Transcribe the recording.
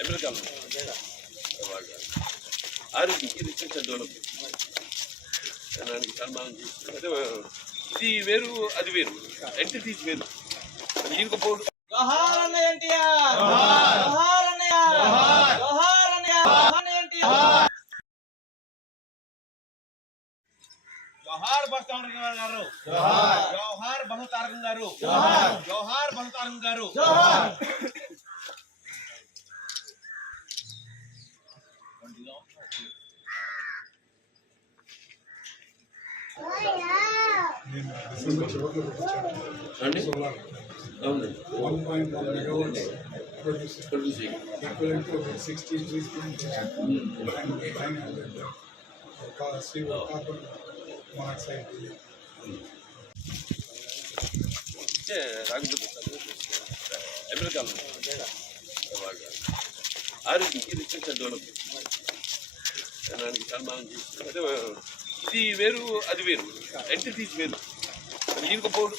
అమెరికాలో ఆరోగ్యకి research and development దానికి సన్మానం చేసి అదే ఇది వేరు అది వేరు ఎంటిటీస్ వేరు దీనికి పోడు. జోహార్ అన్నయ్య ఎన్టీఆర్, జోహార్ అన్నయ్య, జోహార్ అన్నయ్య ఎన్టీఆర్. జోహార్ బసవతారకం గారు, జోహార్ బసవతారకం గారు, జోహార్ బసవతారకం గారు. అవునండి 1.1 megawatts producing, equivalent to 60 trees and 900 carbon monoxide. అమెరికాలో ఆరోగ్యకి రీసెర్చ్ అండ్ డెవలప్మెంట్ దానికి సన్మానం చేసి అదే ఇది వేరు అది వేరు ఎంటిటీస్ వేరు దీనికి పోడు.